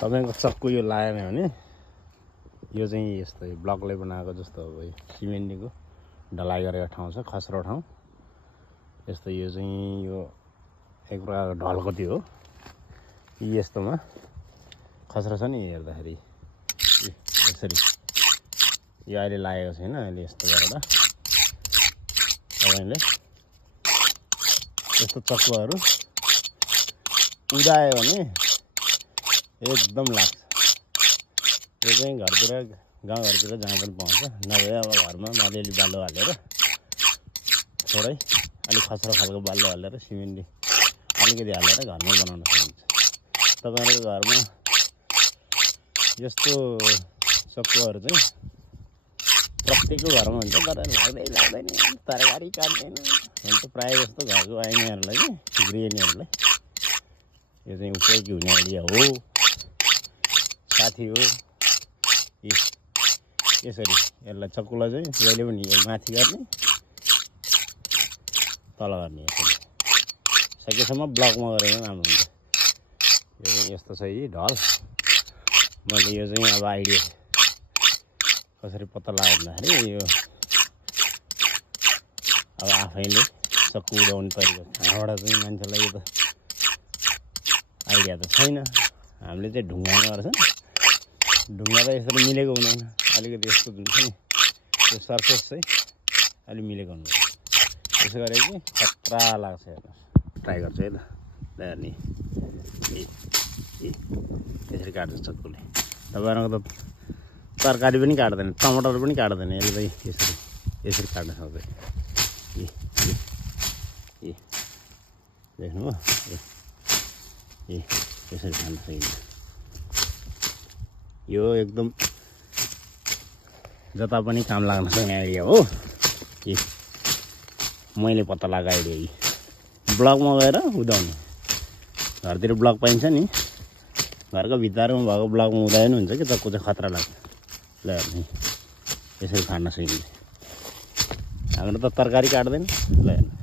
तपाईको चक्कु यो लागेन भने यो चाहिँ यस्तो ब्लकले बनाएको जस्तो हो सिमेन्टको ढलाई गरेको ठाउँ छ खस्रो ठाउँ यस्तो यो चाहिँ यो एक प्रकारको ढलको त्यो हो यस्तोमा खस्रो छ नि हेर्दाखेरि यसरी यो अहिले लागेको छैन अहिले यस्तो गरेर तपाईले यस्तो चक्कुहरू उडायो भने एकदम लाग्छ यो चाहिँ घरतिर गाउँघरतिर जहाँ पनि पाउँछ नभए अब घरमा अलिअलि बालु हालेर थोरै अलिक खस्रो खालको बालु हालेर सिमेन्ट अलिकति हालेर घरमा बनाउन सकिन्छ तपाईहरुको घरमा यस्तो चक्कुहरू चाहिँ प्रत्येकको घरमा हुन्छ तर लाग्दैन तरकारी काट्दैन भन्छ प्रायः जस्तो घरको आइनेहरूलाई चाहिँ गृहिणीहरूलाई यो चाहिँ उपयोगी हुने आइडिया हो साथी हो यसरी यसलाई चक्कुलाई चाहिँ जहिले पनि यो माथि गर्ने तल गर्ने यसरी सकेसम्म ब्लकमा गरेर राम्रो हुन्छ यो चाहिँ यस्तो छ यी ढल मैले यो चाहिँ अब आइडिया कसरी पत्ता लाग्यो भन्दाखेरि यो अब आफैले चक्कु उडाउने तरिका कहाँबाट चाहिँ मान्छेलाई यो त आइडिया त छैन हामीले चाहिँ ढुङ्गामा गर्छ ढुङ्गा त यसरी मिलेको हुँदैन अलिकति यस्तो हुन्छ नि यो सर्फेस चाहिँ अलि मिलेको हुन्छ त्यसो गरे चाहिँ खतरा लाग्छ हेर्नुहोस् ट्राई गर्छु है त हेर्ने यसरी काट्छ चक्कुले तपाईँहरूको त तरकारी पनि काट्दैन टमाटर पनि काट्दैन यसले चाहिँ यसरी काट्न सक्दैन देख्नुभयो यसरी खान सकिन्छ यो एकदम जता पनि काम लाग्न सक्ने आइडिया हो मैले पत्ता लगाएको आइडिया यी ब्लकमा गएर उदाउने घरतिर ब्लक पाइन्छ नि घरको भित्तामा भएको ब्लकमा उदायो नि हुन्छ कि चक्कु चाहिँ खतरा लाग्छ ल हेर्नु यसरी खान सकिन्छ हाम्रो त तरकारी काट्दैन ल हेर्नु